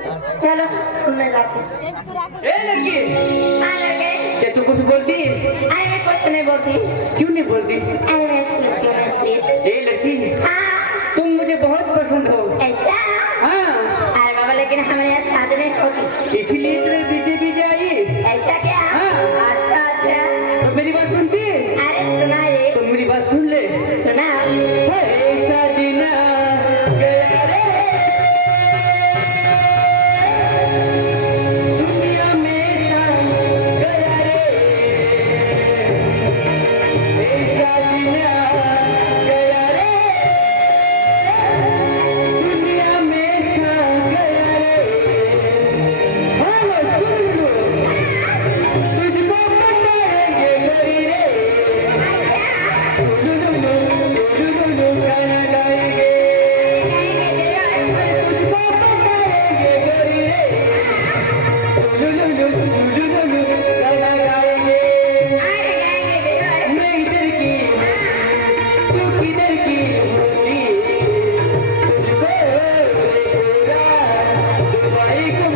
चलो मैं जाती ए लड़की, हाँ लगे क्या तू कुछ बोलती? अरे मैं कुछ नहीं बोलती क्यों नहीं बोलती? अरे मैं सुनती हूँ ए लड़की, हाँ तुम मुझे बहुत पसंद हो। ऐसा हाँ, अरे बाबा लेकिन हमारे यहाँ शादी नहीं होती इसीलिए तुम्हें पीछे पीछे आई। ऐसा क्या हाँ। अच्छा अच्छा तो मेरी बात सुनती? अरे सुना ये तुम मेरी बात सुन ले। सुना ऐसा दिन गया रे दुनिया में सा गया रे, ऐसा दिन गया रे दुनिया में सा गया रे। हाँ सुन लो, तुझको पटाएंगे गरी रे, गाना गाएंगे, तुझको पटाएंगे गरी रे, गाना गाएंगे। मैं इधर की तू किधर की होती, तुझको देखूंगा दुबई को